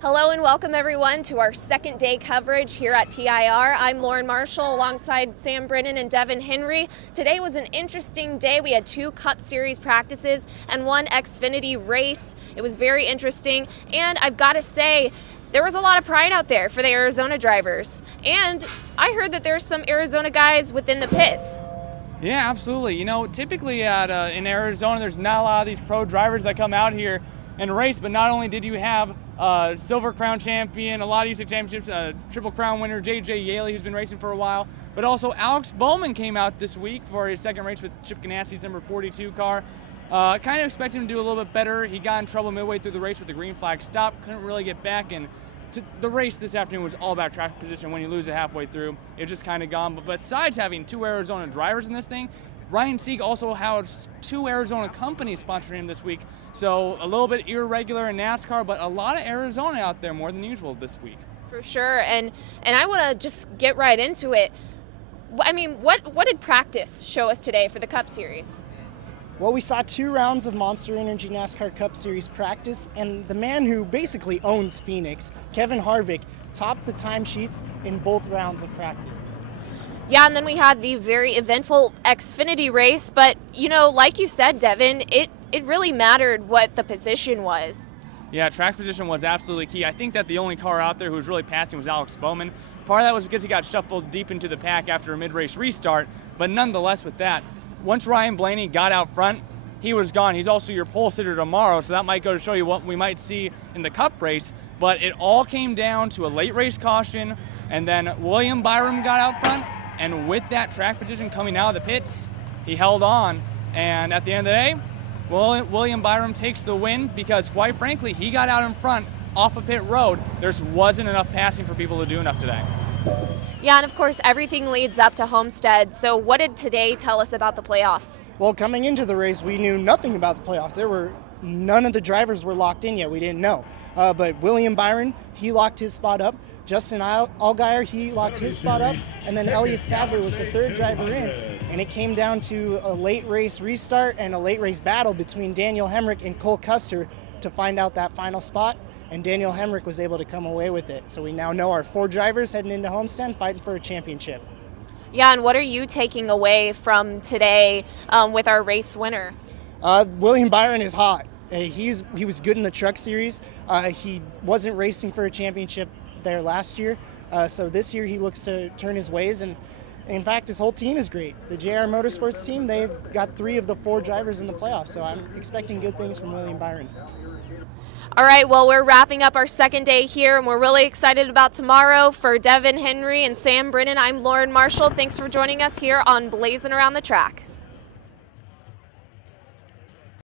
Hello and welcome everyone to our second day coverage here at PIR. I'm Lauren Marshall alongside Sam Brennan and Devin Henry. Today was an interesting day. We had 2 Cup Series practices and 1 Xfinity race. It was very interesting, and I've got to say, there was a lot of pride out there for the Arizona drivers. And I heard that there's some Arizona guys within the pits. Yeah, absolutely. You know, typically in Arizona, there's not a lot of these pro drivers that come out here and race, but not only did you have Silver Crown champion, a lot of USAC championships, Triple Crown winner J.J. Yaley, who's been racing for a while, but also Alex Bowman came out this week for his second race with Chip Ganassi's number 42 car. Kind of expected him to do a little bit better. He got in trouble midway through the race with the green flag stop, couldn't really get back, and the race this afternoon was all about track position. When you lose it halfway through, it's just kind of gone. But besides having 2 Arizona drivers in this thing, Ryan Sieg also has 2 Arizona companies sponsoring him this week. So a little bit irregular in NASCAR, but a lot of Arizona out there, more than usual this week. For sure, and I want to just get right into it. I mean, what did practice show us today for the Cup Series? Well, we saw 2 rounds of Monster Energy NASCAR Cup Series practice, and the man who basically owns Phoenix, Kevin Harvick, topped the timesheets in both rounds of practice. Yeah, and then we had the very eventful Xfinity race, but, you know, like you said, Devin, it really mattered what the position was. Yeah, track position was absolutely key. I think that the only car out there who was really passing was Alex Bowman. Part of that was because he got shuffled deep into the pack after a mid-race restart, but nonetheless with that, once Ryan Blaney got out front, he was gone. He's also your pole sitter tomorrow, so that might go to show you what we might see in the Cup race. But it all came down to a late race caution, and then William Byram got out front, and with that track position coming out of the pits, he held on. And at the end of the day, William Byram takes the win because, quite frankly, he got out in front off of pit road. There wasn't enough passing for people to do enough today. Yeah, and of course, everything leads up to Homestead. So what did today tell us about the playoffs? Well, coming into the race, we knew nothing about the playoffs. None of the drivers were locked in yet. We didn't know. But William Byron, he locked his spot up. Justin Allgaier, he locked his spot up. And then Elliott Sadler was the 3rd driver in. And it came down to a late race restart and a late race battle between Daniel Hemrick and Cole Custer to find out that final spot. And Daniel Hemrick was able to come away with it. So we now know our 4 drivers heading into Homestead fighting for a championship. Yeah, and what are you taking away from today with our race winner? William Byron is hot. He was good in the Truck Series. He wasn't racing for a championship there last year. So this year he looks to turn his ways. And in fact, his whole team is great. The JR Motorsports team, they've got 3 of the 4 drivers in the playoffs. So I'm expecting good things from William Byron. All right, well, we're wrapping up our second day here, and we're really excited about tomorrow. For Devin Henry and Sam Brennan, I'm Lauren Marshall. Thanks for joining us here on Blazin' Around the Track.